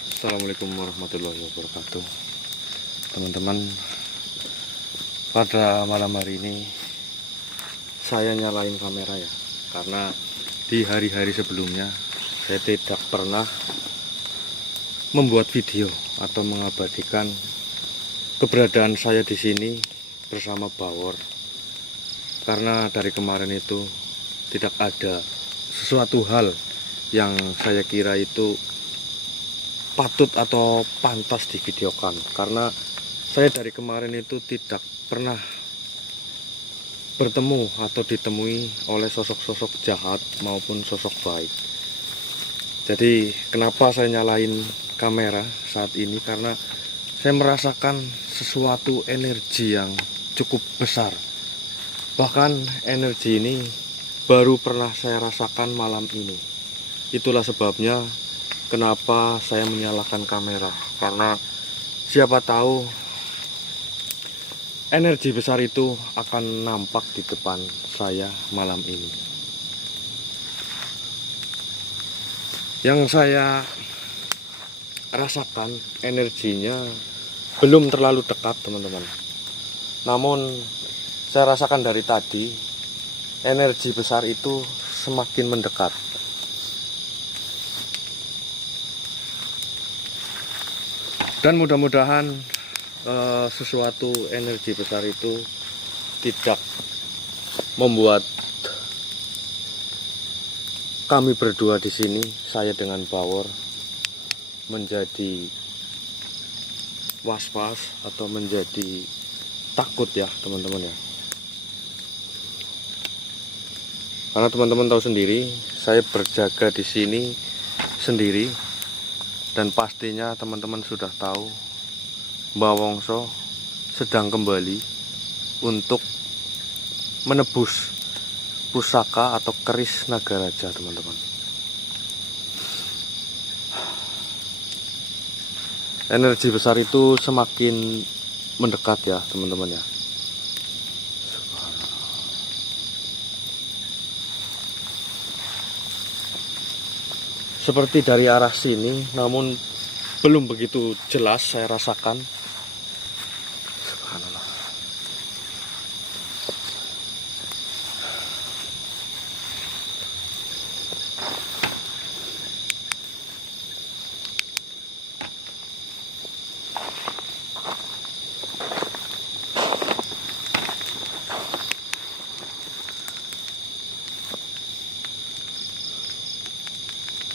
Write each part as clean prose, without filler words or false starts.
Assalamualaikum warahmatullahi wabarakatuh. Teman-teman, pada malam hari ini saya nyalain kamera ya, karena di hari-hari sebelumnya saya tidak pernah membuat video atau mengabadikan keberadaan saya di sini bersama Bawor. Karena dari kemarin itu tidak ada sesuatu hal yang saya kira itu patut atau pantas divideokan, karena saya dari kemarin itu tidak pernah bertemu atau ditemui oleh sosok-sosok jahat maupun sosok baik. Jadi kenapa saya nyalain kamera saat ini, karena saya merasakan sesuatu energi yang cukup besar. Bahkan energi ini baru pernah saya rasakan malam ini. Itulah sebabnya kenapa saya menyalakan kamera, karena siapa tahu energi besar itu akan nampak di depan saya malam ini. Yang saya rasakan energinya belum terlalu dekat, teman-teman. Namun saya rasakan dari tadi energi besar itu semakin mendekat. Dan mudah-mudahan sesuatu energi besar itu tidak membuat kami berdua di sini, saya dengan Bawor, menjadi was-was atau menjadi takut ya teman-teman ya. Karena teman-teman tahu sendiri, saya berjaga di sini sendiri. Dan pastinya teman-teman sudah tahu Mbak Wongso sedang kembali untuk menebus pusaka atau keris Nagaraja, teman-teman. Energi besar itu semakin mendekat ya teman-teman ya. Seperti dari arah sini, namun belum begitu jelas saya rasakan. Subhanallah.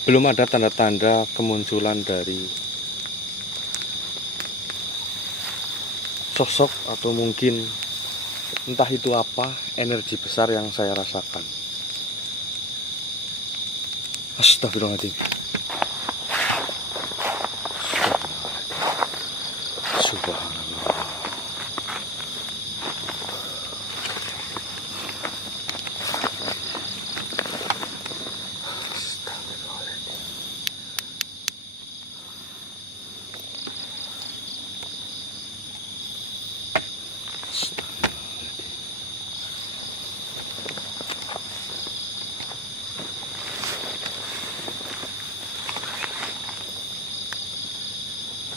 Belum ada tanda-tanda kemunculan dari sosok atau mungkin entah itu apa energi besar yang saya rasakan. Astagfirullahaladzim. Subhanallah.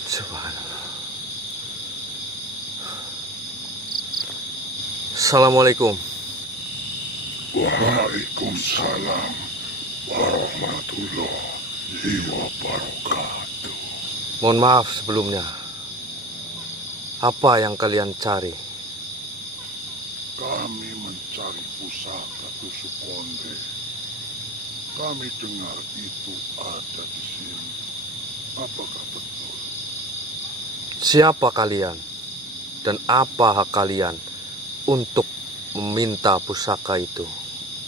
Subhanallah. Assalamualaikum. Waalaikumsalam warahmatullahi wabarakatuh. Mohon maaf sebelumnya. Apa yang kalian cari? Kami mencari pusaka tusuk konde. Kami dengar itu ada di sini. Apakah betul? Siapa kalian? Dan apa hak kalian untuk meminta pusaka itu?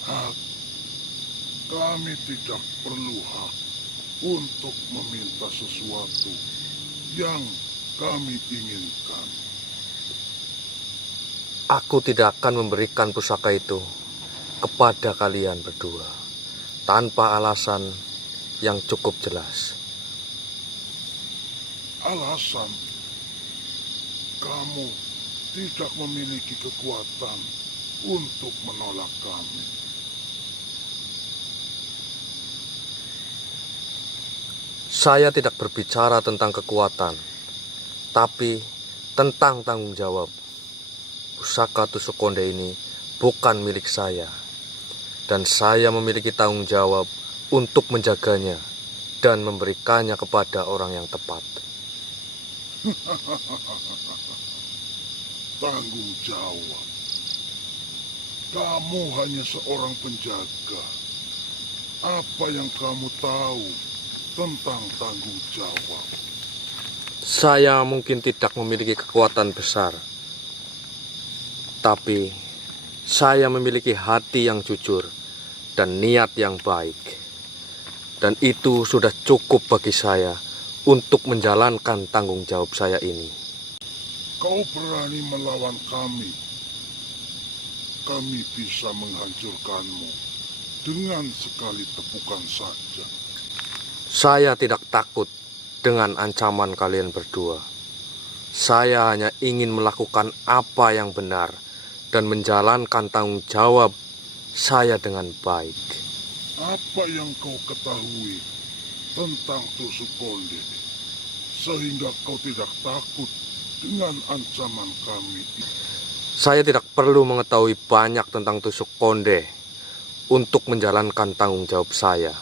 Hak. Kami tidak perlu hak untuk meminta sesuatu yang kami inginkan. Aku tidak akan memberikan pusaka itu kepada kalian berdua tanpa alasan yang cukup jelas. Alasan kamu tidak memiliki kekuatan untuk menolak kami. Saya tidak berbicara tentang kekuatan, tapi tentang tanggung jawab. Pusaka tusuk konde ini bukan milik saya, dan saya memiliki tanggung jawab untuk menjaganya dan memberikannya kepada orang yang tepat. Tanggung jawab. Kamu hanya seorang penjaga. Apa yang kamu tahu tentang tanggung jawab? Saya mungkin tidak memiliki kekuatan besar, tapi saya memiliki hati yang jujur dan niat yang baik. Dan itu sudah cukup bagi saya untuk menjalankan tanggung jawab saya ini. Kau berani melawan kami. Kami bisa menghancurkanmu dengan sekali tepukan saja. Saya tidak takut dengan ancaman kalian berdua. Saya hanya ingin melakukan apa yang benar dan menjalankan tanggung jawab saya dengan baik. Apa yang kau ketahui tentang tusuk konde sehingga kau tidak takut dengan ancaman kami? Saya tidak perlu mengetahui banyak tentang tusuk konde untuk menjalankan tanggung jawab saya.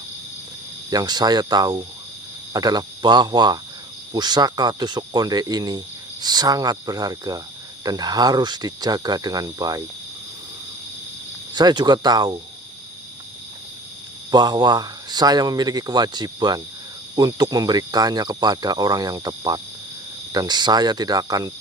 Yang saya tahu adalah bahwa pusaka tusuk konde ini sangat berharga dan harus dijaga dengan baik. Saya juga tahu bahwa saya memiliki kewajiban untuk memberikannya kepada orang yang tepat, dan saya tidak akan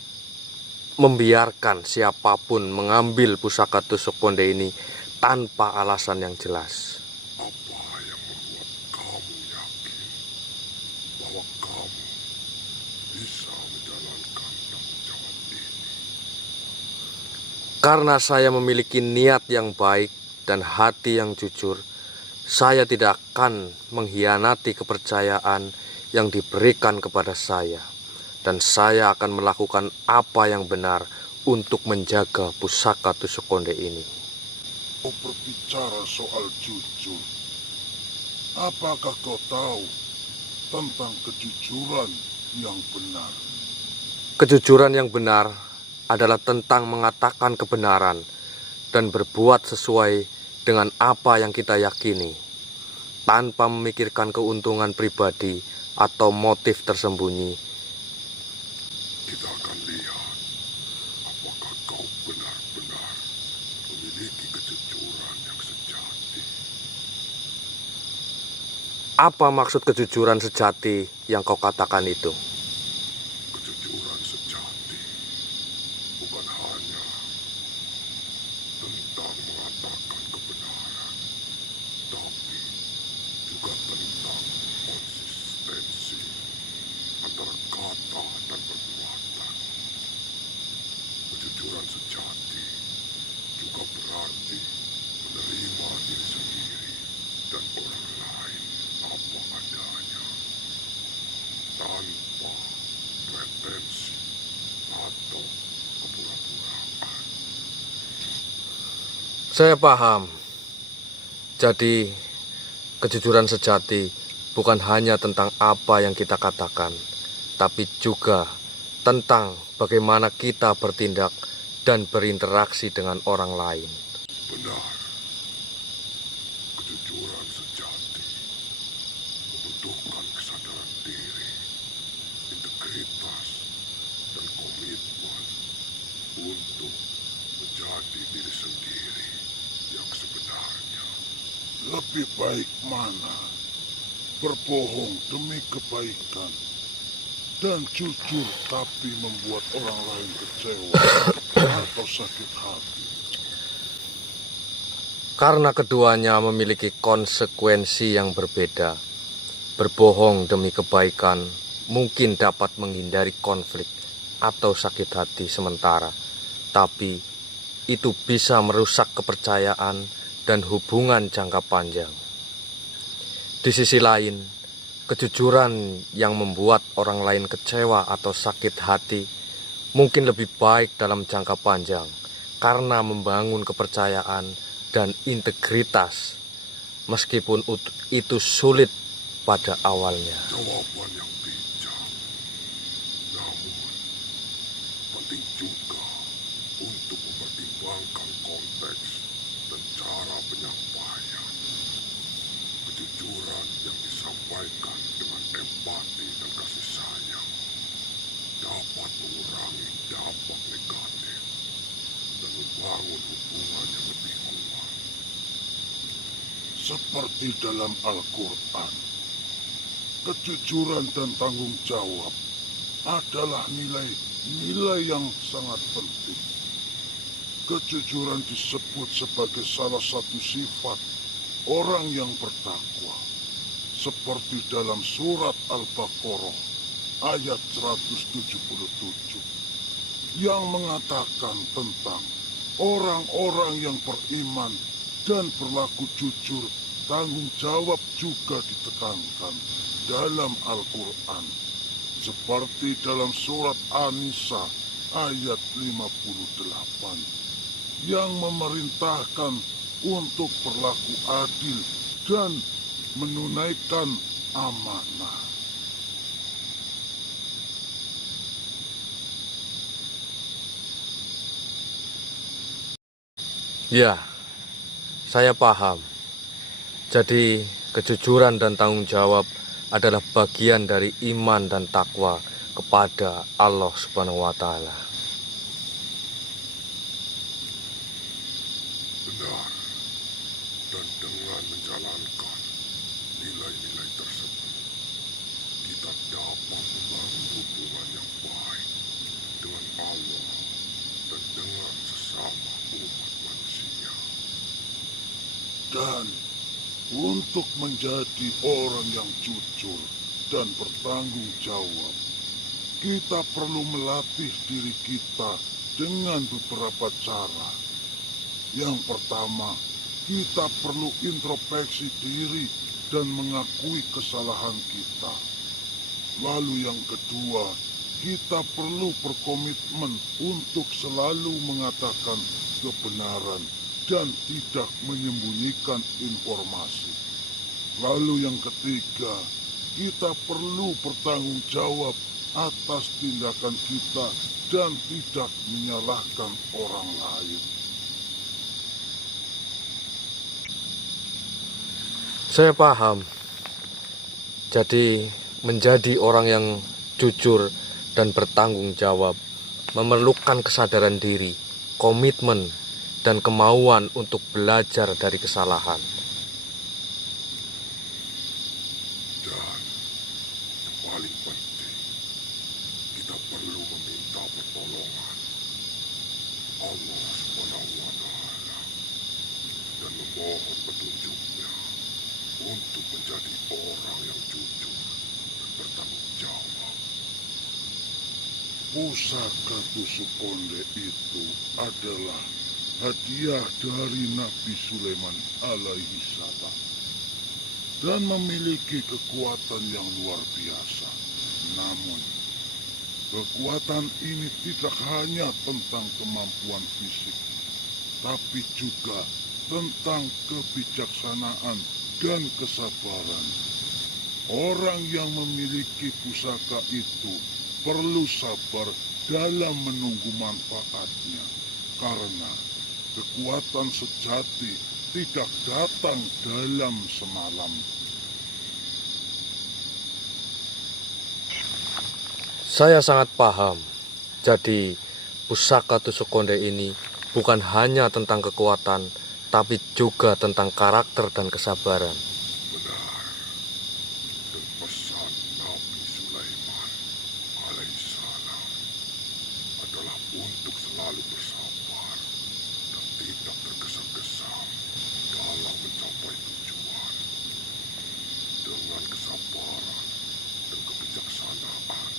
membiarkan siapapun mengambil pusaka tusuk konde ini tanpa alasan yang jelas. Apa yang membuat kamu yakin bahwa kamu bisa menjalankan tanggung jawab ini? Karena saya memiliki niat yang baik dan hati yang jujur, saya tidak akan mengkhianati kepercayaan yang diberikan kepada saya, dan saya akan melakukan apa yang benar untuk menjaga pusaka tusuk konde ini. Kau berbicara soal jujur. Apakah kau tahu tentang kejujuran yang benar? Kejujuran yang benar adalah tentang mengatakan kebenaran dan berbuat sesuai dengan apa yang kita yakini, tanpa memikirkan keuntungan pribadi atau motif tersembunyi. Kita akan lihat apakah kau benar-benar memiliki kejujuran yang sejati. Apa maksud kejujuran sejati yang kau katakan itu? Kejujuran sejati bukan hanya tentang mengatakan kebenaran, tapi juga tentang konsistensi antara kata dan perbuatan. Kejujuran sejati juga berarti menerima diri sendiri dan orang lain apa adanya, tanpa pretensi atau kepura-puraan. Saya paham. Jadi, kejujuran sejati bukan hanya tentang apa yang kita katakan, tapi juga tentang bagaimana kita bertindak dan berinteraksi dengan orang lain. Benar, kejujuran sejati membutuhkan kesadaran diri, integritas, dan komitmen untuk menjadi diri sendiri yang sebenarnya. Lebih baik mana berbohong demi kebaikan dan jujur tapi membuat orang lain kecewa atau sakit hati? Karena keduanya memiliki konsekuensi yang berbeda. Berbohong demi kebaikan mungkin dapat menghindari konflik atau sakit hati sementara, tapi itu bisa merusak kepercayaan dan hubungan jangka panjang. Di sisi lain, kejujuran yang membuat orang lain kecewa atau sakit hati mungkin lebih baik dalam jangka panjang karena membangun kepercayaan dan integritas, meskipun itu sulit pada awalnya. Jawaban yang bijak. Namun, penting juga untuk mempertimbangkan konteks dan cara penyampaian. Kejujuran yang disampaikan dengan empati dan kasih sayang dapat mengurangi dampak negatif dan membangun hubungan yang lebih kuat. Seperti dalam Al-Quran, kejujuran dan tanggung jawab adalah nilai-nilai yang sangat penting. Kejujuran disebut sebagai salah satu sifat orang yang bertakwa, seperti dalam surat Al-Baqarah ayat 177 yang mengatakan tentang orang-orang yang beriman dan berlaku jujur. Tanggung jawab juga ditekankan dalam Al-Quran, seperti dalam surat An-Nisa ayat 58 yang memerintahkan untuk berlaku adil dan menunaikan amanah. Ya, saya paham. Jadi, kejujuran dan tanggung jawab adalah bagian dari iman dan takwa kepada Allah Subhanahu wa Ta'ala. Benar, dan dengan menjalankan nilai-nilai tersebut, kita dapat membangun hubungan yang baik dengan Allah dan dengan sesama umat manusia. Dan untuk menjadi orang yang jujur dan bertanggung jawab, kita perlu melatih diri kita dengan beberapa cara. Yang pertama, kita perlu introspeksi diri dan mengakui kesalahan kita. Lalu yang kedua, kita perlu berkomitmen untuk selalu mengatakan kebenaran dan tidak menyembunyikan informasi. Lalu yang ketiga, kita perlu bertanggung jawab atas tindakan kita dan tidak menyalahkan orang lain. Saya paham. Jadi, menjadi orang yang jujur dan bertanggung jawab memerlukan kesadaran diri, komitmen, dan kemauan untuk belajar dari kesalahan. Dan yang paling penting, kita perlu meminta pertolongan Allah Subhanahu wa Ta'ala dan memohon petunjuknya untuk menjadi orang yang jujur dan bertanggung jawab. Pusaka tusuk konde itu adalah hadiah dari Nabi Sulaiman alaihi salam dan memiliki kekuatan yang luar biasa. Namun, kekuatan ini tidak hanya tentang kemampuan fisik, tapi juga tentang kebijaksanaan dan kesabaran. Orang yang memiliki pusaka itu perlu sabar dalam menunggu manfaatnya, karena kekuatan sejati tidak datang dalam semalam. Saya sangat paham. Jadi, pusaka tusuk konde ini bukan hanya tentang kekuatan, tapi juga tentang karakter dan kesabaran. Benar. Dan pesan Nabi Sulaiman alaihissalam adalah untuk selalu bersabar dan tidak tergesa-gesa dalam mencapai tujuan. Dengan kesabaran dan kebijaksanaan,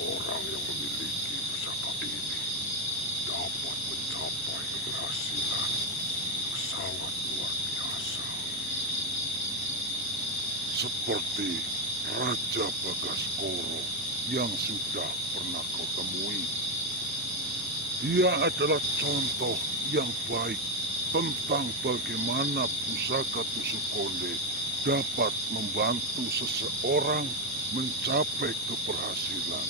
orang yang memiliki pusaka ini dapat mencapai keberhasilan yang sangat luar biasa. Seperti Raja Bagaskoro yang sudah pernah kau temui. Dia adalah contoh yang baik tentang bagaimana pusaka tusuk konde dapat membantu seseorang mencapai keberhasilan.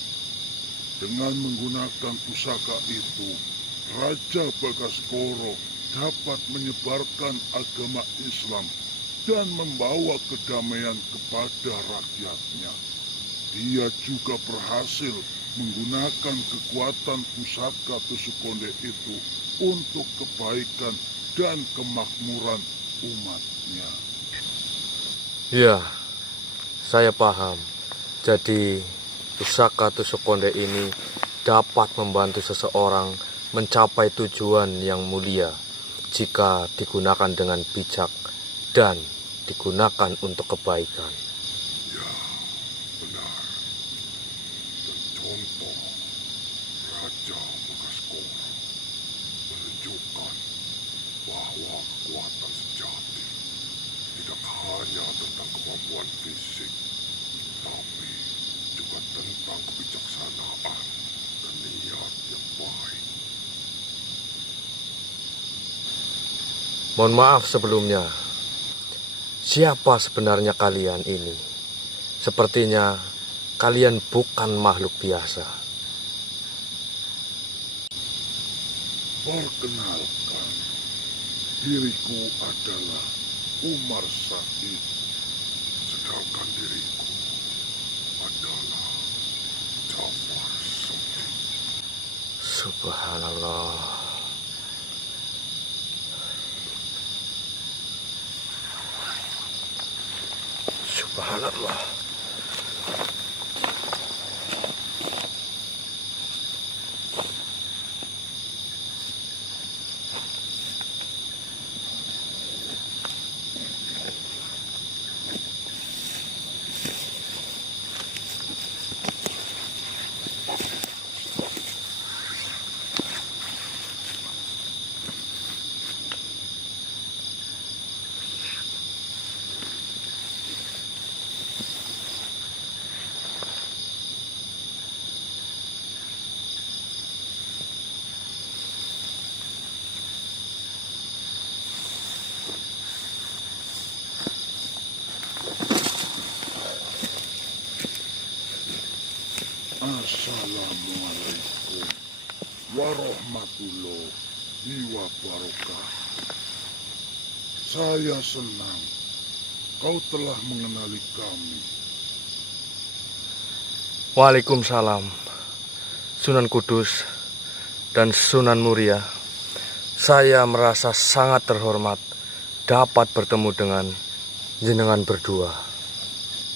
Dengan menggunakan pusaka itu, Raja Bagaskoro dapat menyebarkan agama Islam dan membawa kedamaian kepada rakyatnya. Dia juga berhasil menggunakan kekuatan pusaka tusuk konde itu untuk kebaikan dan kemakmuran umatnya. Ya, saya paham. Jadi, pusaka tusuk konde ini dapat membantu seseorang mencapai tujuan yang mulia jika digunakan dengan bijak dan digunakan untuk kebaikan. Ya, benar. Dan contoh Raja Bagaskoro menunjukkan bahwa kekuatan sejati tidak hanya tentang kemampuan fisik, tapi juga tentang kebijaksanaan dan niat yang baik. Mohon maaf sebelumnya. Siapa sebenarnya kalian ini? Sepertinya kalian bukan makhluk biasa. Perkenalkan, diriku adalah Umar Said, sedangkan diriku adalah Jafar Sodik. Subhanallah. Subhanallah. Assalamualaikum warahmatullahi wabarakatuh. Saya senang kau telah mengenali kami. Waalaikumsalam, Sunan Kudus dan Sunan Muria. Saya merasa sangat terhormat dapat bertemu dengan jenengan berdua.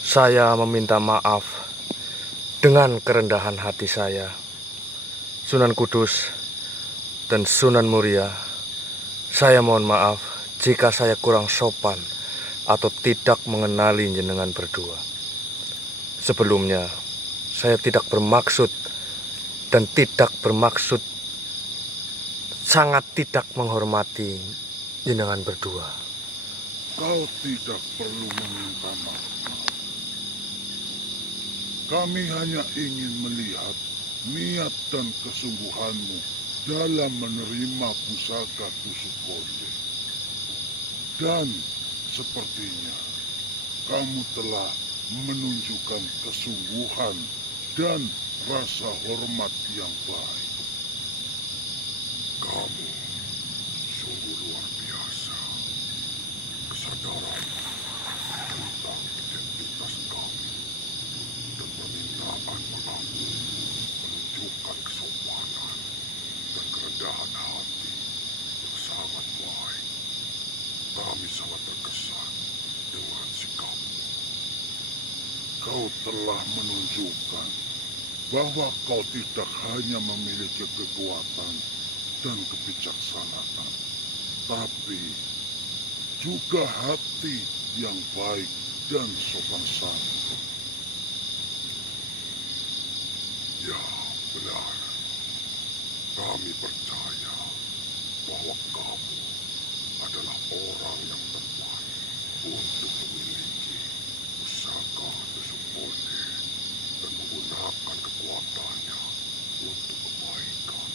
Saya meminta maaf dengan kerendahan hati saya. Sunan Kudus dan Sunan Muria, saya mohon maaf jika saya kurang sopan atau tidak mengenali jenengan berdua. Sebelumnya, saya tidak bermaksud dan tidak bermaksud sangat tidak menghormati jenengan berdua. Kau tidak perlu meminta maaf. Kami hanya ingin melihat niat dan kesungguhanmu dalam menerima pusaka tusuk konde. Dan sepertinya kamu telah menunjukkan kesungguhan dan rasa hormat yang baik. Kamu sungguh luar biasa. Kesadaran tentang identitas kami dan permintaan maaf menunjukkan kesopanan dan kerendahan hati yang sangat baik. Kami sangat terkesan dengan sikapmu. Kau telah menunjukkan bahwa kau tidak hanya memiliki kekuatan dan kebijaksanaan, tapi juga hati yang baik dan sopan santun. Ya, benar. Kami percaya bahwa kamu adalah orang yang tepat untuk memiliki pusaka tusuk konde dan menggunakan kekuatannya untuk kebaikan.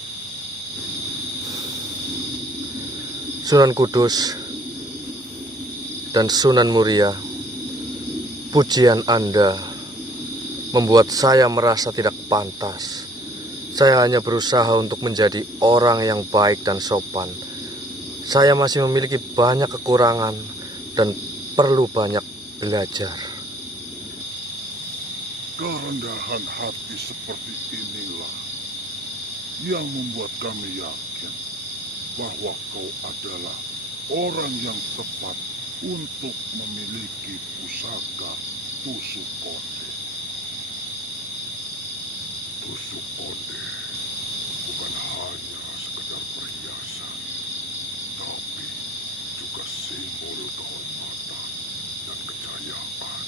Sunan Kudus dan Sunan Muria, Pujian Anda membuat saya merasa tidak pantas. Saya hanya berusaha untuk menjadi orang yang baik dan sopan. Saya masih memiliki banyak kekurangan dan perlu banyak belajar. Kerendahan hati seperti inilah yang membuat kami yakin bahwa kau adalah orang yang tepat untuk memiliki pusaka tusuk konde. Tusuk konde bukan hanya sekedar perhiasan, tapi juga simbol kehormatan dan kejayaan.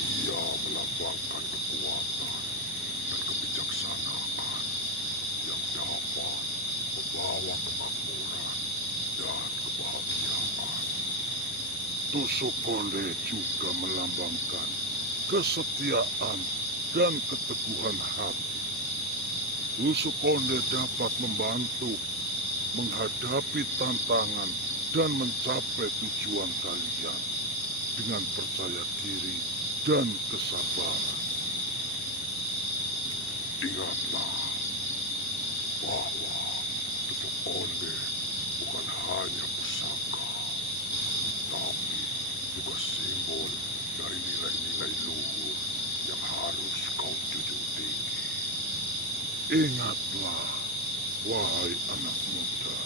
Ia melambangkan kekuatan dan kebijaksanaan yang dapat membawa kemakmuran dan kebahagiaan. Tusuk konde juga melambangkan kesetiaan dan keteguhan hati. Tusuk konde dapat membantu menghadapi tantangan dan mencapai tujuan kalian dengan percaya diri dan kesabaran. Ingatlah bahwa tusuk konde bukan hanya pusaka, tapi juga simbol dari nilai-nilai luhur yang harus kau junjung tinggi. Ingatlah, wahai anak muda,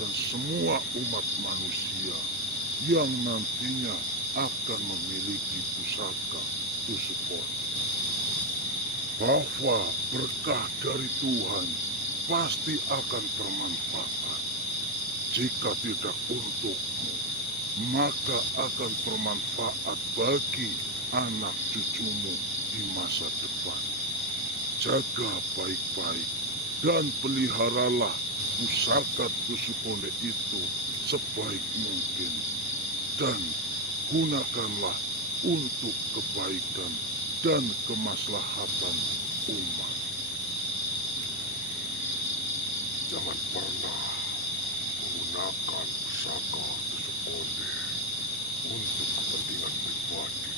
dan semua umat manusia yang nantinya akan memiliki pusaka tusuk konde, bahwa berkah dari Tuhan pasti akan bermanfaat. Jika tidak untukmu, maka akan bermanfaat bagi anak cucumu di masa depan. Jaga baik-baik dan peliharalah pusaka tusuk konde itu sebaik mungkin, dan gunakanlah untuk kebaikan dan kemaslahatan umat. Jangan pernah menggunakan pusaka tusuk konde untuk kepentingan pribadi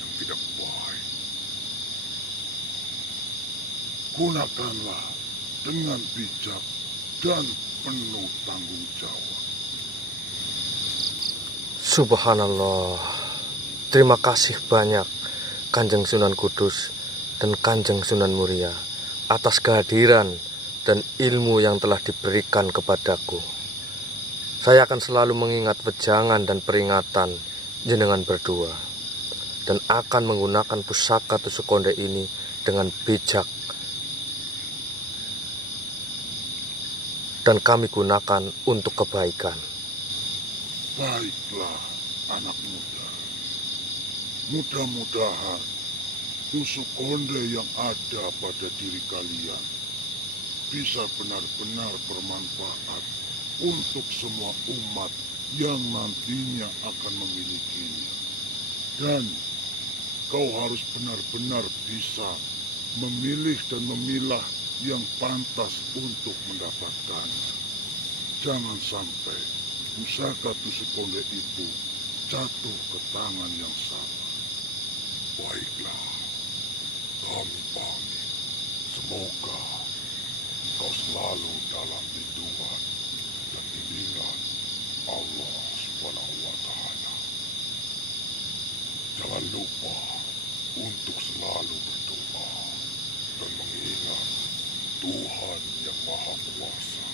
yang tidak baik. Gunakanlah dengan bijak dan penuh tanggung jawab. Subhanallah. Terima kasih banyak Kanjeng Sunan Kudus dan Kanjeng Sunan Muria atas kehadiran dan ilmu yang telah diberikan kepadaku. Saya akan selalu mengingat wejangan dan peringatan jenengan berdua, dan akan menggunakan pusaka tusuk konde ini dengan bijak, dan kami gunakan untuk kebaikan. Baiklah, anak muda. Mudah-mudahan tusuk konde yang ada pada diri kalian bisa benar-benar bermanfaat untuk semua umat yang nantinya akan memilikinya. Dan kau harus benar-benar bisa memilih dan memilah yang pantas untuk mendapatkannya. Jangan sampai pusaka tusuk konde itu jatuh ke tangan yang salah. Baiklah, kami pamit. Semoga kau selalu dalam lindungan dan bimbingan Allah Subhanahu wa Ta'ala. Jangan lupa untuk selalu berdoa dan mengingat Tuhan yang Maha Kuasa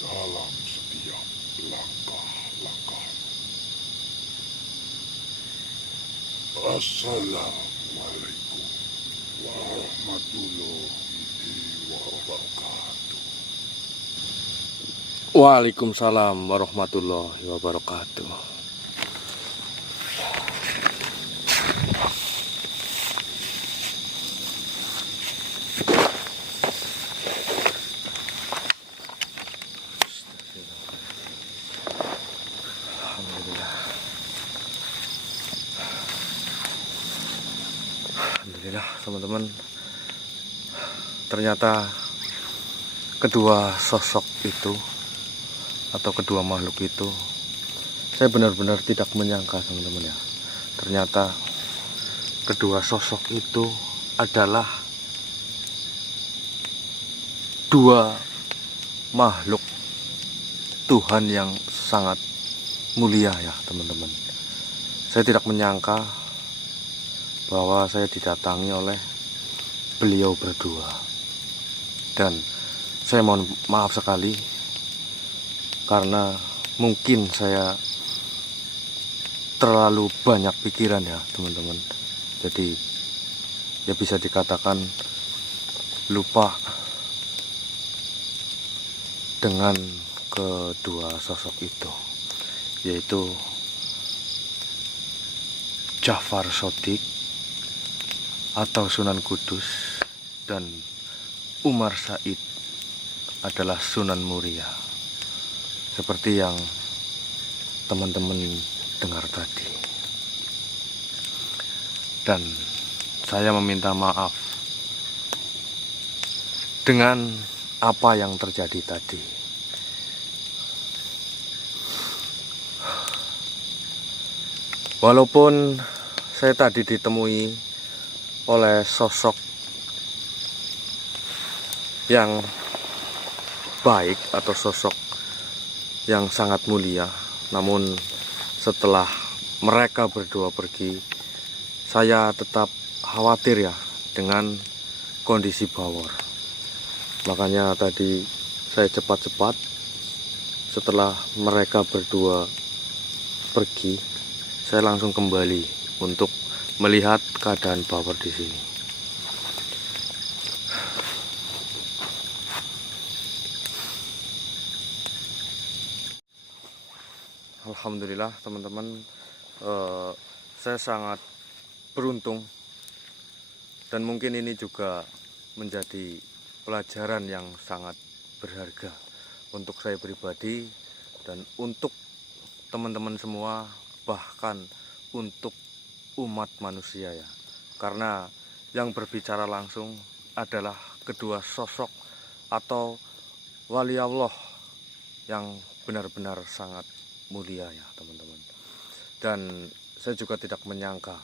dalam setiap langkah-langkah. Assalamualaikum warahmatullahi wabarakatuh. Waalaikumsalam warahmatullahi wabarakatuh. Alhamdulillah teman-teman, ternyata kedua sosok itu atau kedua makhluk itu, saya benar-benar tidak menyangka teman-teman ya. Ternyata kedua sosok itu adalah dua makhluk Tuhan yang sangat mulia ya teman-teman. Saya tidak menyangka bahwa saya didatangi oleh beliau berdua. Dan saya mohon maaf sekali karena mungkin saya terlalu banyak pikiran ya teman-teman. Jadi ya bisa dikatakan lupa dengan kedua sosok itu, yaitu Ja'far Shadiq atau Sunan Kudus dan Umar Said adalah Sunan Muria, seperti yang teman-teman dengar tadi. Dan saya meminta maaf dengan apa yang terjadi tadi. Walaupun saya tadi ditemui oleh sosok yang baik atau sosok yang sangat mulia, namun setelah mereka berdua pergi, saya tetap khawatir ya dengan kondisi Bawor. Makanya tadi saya cepat-cepat setelah mereka berdua pergi, saya langsung kembali untuk melihat keadaan Bawor di sini. Alhamdulillah teman-teman, saya sangat beruntung dan mungkin ini juga menjadi pelajaran yang sangat berharga untuk saya pribadi dan untuk teman-teman semua, bahkan untuk umat manusia ya. Karena yang berbicara langsung adalah kedua sosok atau wali Allah yang benar-benar sangat mulia ya teman-teman. Dan saya juga tidak menyangka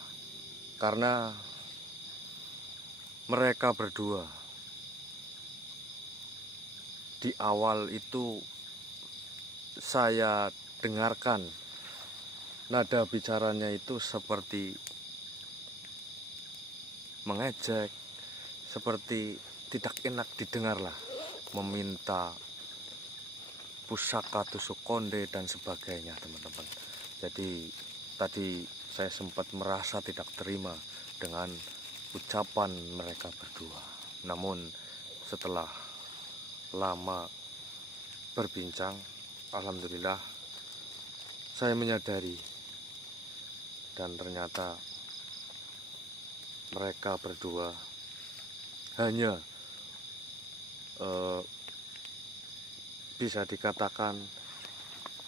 karena mereka berdua di awal itu saya dengarkan nada bicaranya itu seperti mengejek, seperti tidak enak didengar lah, meminta pusaka tusuk konde dan sebagainya teman-teman. Jadi tadi saya sempat merasa tidak terima dengan ucapan mereka berdua. Namun setelah lama berbincang, alhamdulillah saya menyadari dan ternyata mereka berdua hanya bisa dikatakan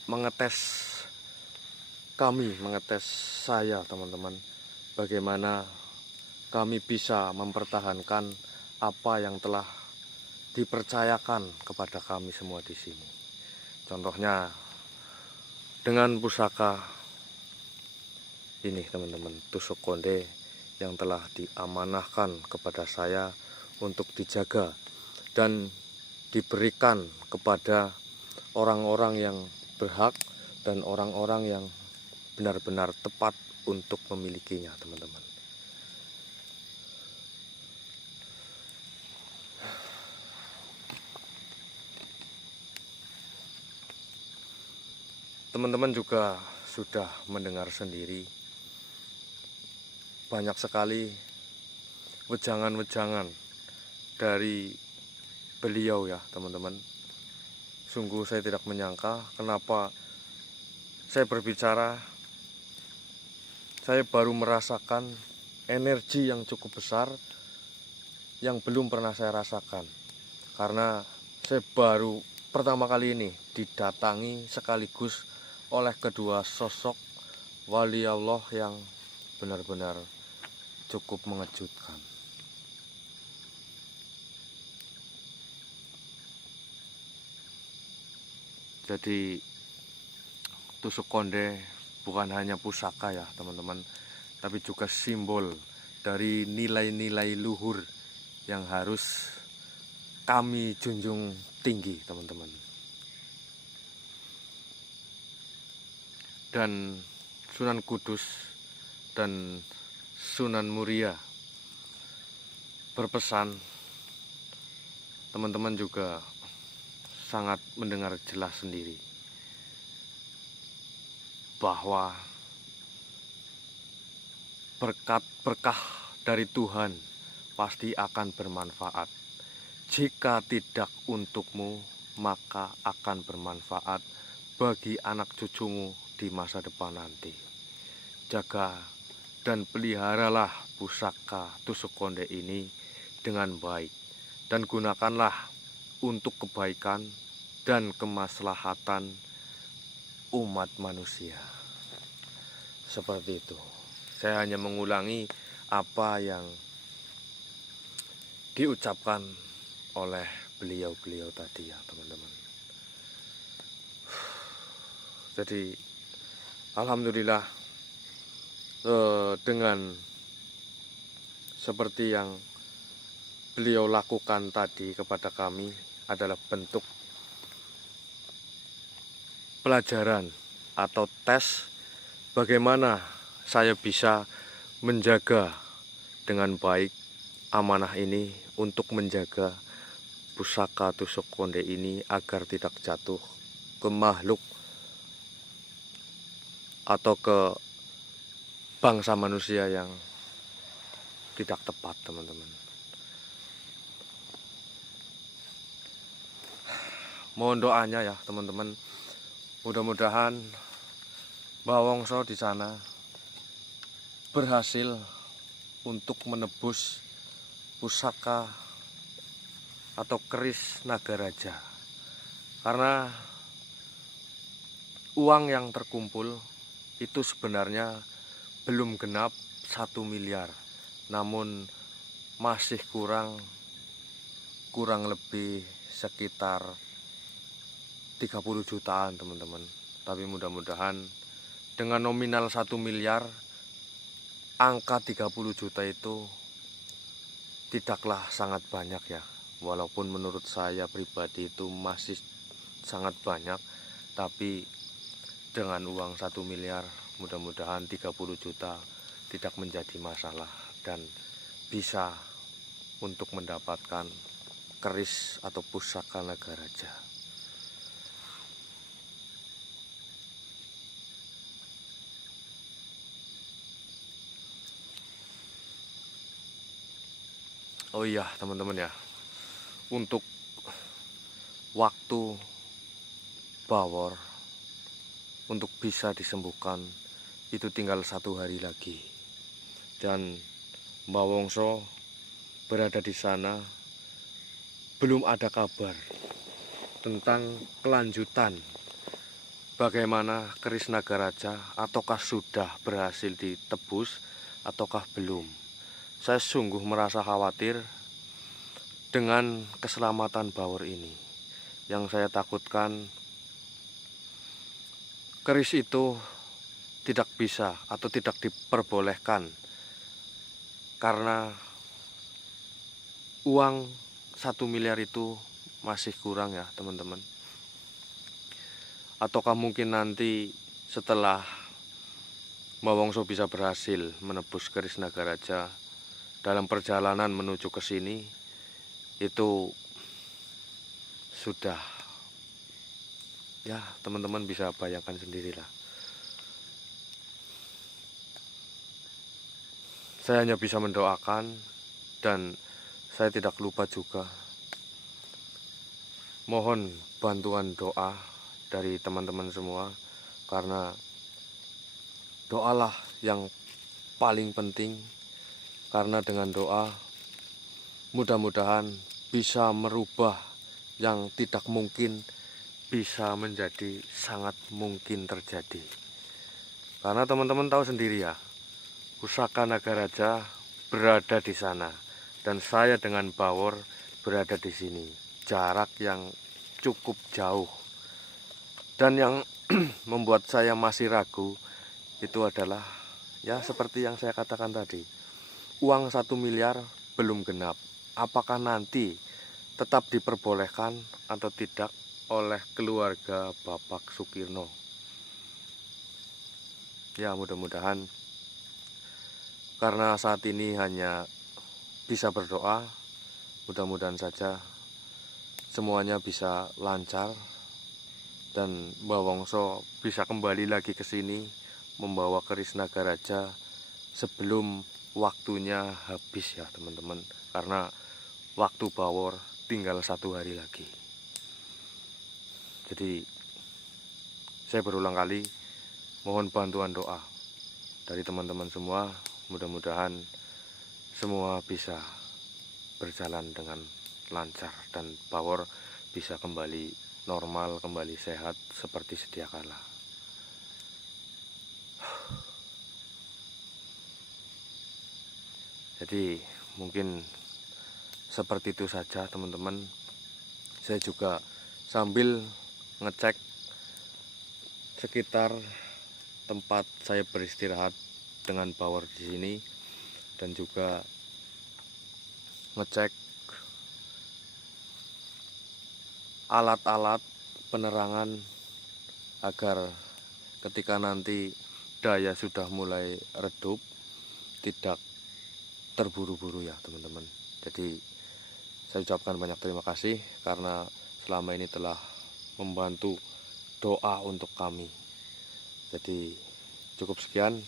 mengetes saya teman-teman, bagaimana kami bisa mempertahankan apa yang telah dipercayakan kepada kami semua di sini. Contohnya dengan pusaka ini teman-teman, tusuk konde yang telah diamanahkan kepada saya untuk dijaga dan diberikan kepada orang-orang yang berhak dan orang-orang yang benar-benar tepat untuk memilikinya teman-teman. Teman-teman juga sudah mendengar sendiri, banyak sekali wejangan-wejangan dari beliau ya teman-teman. Sungguh saya tidak menyangka kenapa saya berbicara, saya baru merasakan energi yang cukup besar yang belum pernah saya rasakan. Karena saya baru pertama kali ini didatangi sekaligus oleh kedua sosok wali Allah yang benar-benar cukup mengejutkan. Jadi tusuk konde bukan hanya pusaka ya teman-teman, tapi juga simbol dari nilai-nilai luhur yang harus kami junjung tinggi teman-teman. Dan Sunan Kudus dan Sunan Muria berpesan, teman-teman juga sangat mendengar jelas sendiri, bahwa berkah dari Tuhan pasti akan bermanfaat. Jika tidak untukmu, maka akan bermanfaat bagi anak cucumu di masa depan nanti. Jaga dan peliharalah pusaka tusuk konde ini dengan baik, dan gunakanlah untuk kebaikan dan kemaslahatan umat manusia. Seperti itu. Saya hanya mengulangi apa yang diucapkan oleh beliau-beliau tadi ya teman-teman. Jadi alhamdulillah, dengan seperti yang beliau lakukan tadi kepada kami adalah bentuk pelajaran atau tes bagaimana saya bisa menjaga dengan baik amanah ini untuk menjaga pusaka tusuk konde ini agar tidak jatuh ke makhluk atau ke bangsa manusia yang tidak tepat teman-teman. Mohon doanya ya teman-teman. Mudah-mudahan Mbah Wongso di sana berhasil untuk menebus pusaka atau keris Nagaraja. Karena uang yang terkumpul itu sebenarnya belum genap 1 miliar, namun masih kurang lebih sekitar 30 jutaan teman-teman. Tapi mudah-mudahan dengan nominal 1 miliar, angka 30 juta itu tidaklah sangat banyak ya. Walaupun menurut saya pribadi itu masih sangat banyak, tapi dengan uang 1 miliar, mudah-mudahan 30 juta tidak menjadi masalah dan bisa untuk mendapatkan keris atau pusaka Nagaraja. Oh iya teman-teman ya, untuk waktu Bawor untuk bisa disembuhkan itu tinggal 1 hari lagi, dan Mbah Wongso berada di sana. Belum ada kabar tentang kelanjutan bagaimana keris Nagaraja, ataukah sudah berhasil ditebus ataukah belum. Saya sungguh merasa khawatir dengan keselamatan Bawor ini. Yang saya takutkan, keris itu tidak bisa atau tidak diperbolehkan karena uang 1 miliar itu masih kurang ya teman-teman. Ataukah mungkin nanti setelah Mbah Wongso bisa berhasil menebus keris Nagaraja, dalam perjalanan menuju ke sini itu sudah, ya teman-teman bisa bayangkan sendirilah. Saya hanya bisa mendoakan, dan saya tidak lupa juga mohon bantuan doa dari teman-teman semua, karena doalah yang paling penting. Karena dengan doa mudah-mudahan bisa merubah yang tidak mungkin bisa menjadi sangat mungkin terjadi. Karena teman-teman tahu sendiri ya, pusaka Nagaraja berada di sana dan saya dengan Bawor berada di sini. Jarak yang cukup jauh. Dan yang membuat saya masih ragu itu adalah ya seperti yang saya katakan tadi, uang 1 miliar belum genap. Apakah nanti tetap diperbolehkan atau tidak oleh keluarga Bapak Sukirno? Ya mudah-mudahan, karena saat ini hanya bisa berdoa, mudah-mudahan saja semuanya bisa lancar dan Mbah Wongso bisa kembali lagi ke sini membawa keris Nagaraja sebelum waktunya habis ya teman-teman, karena waktu Bawor tinggal 1 hari lagi. Jadi saya berulang kali mohon bantuan doa dari teman-teman semua, mudah-mudahan semua bisa berjalan dengan lancar dan Bawor bisa kembali normal, kembali sehat seperti sedia kala. Jadi mungkin seperti itu saja teman-teman. Saya juga sambil ngecek sekitar tempat saya beristirahat dengan Bawor di sini, dan juga ngecek alat-alat penerangan agar ketika nanti daya sudah mulai redup tidak terburu-buru ya teman-teman. Jadi saya ucapkan banyak terima kasih karena selama ini telah membantu doa untuk kami. Jadi cukup sekian.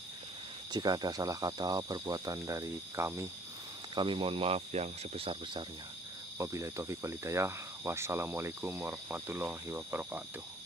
Jika ada salah kata perbuatan dari kami mohon maaf yang sebesar-besarnya. Wabillahi taufiq wal hidayah. Wassalamualaikum warahmatullahi wabarakatuh.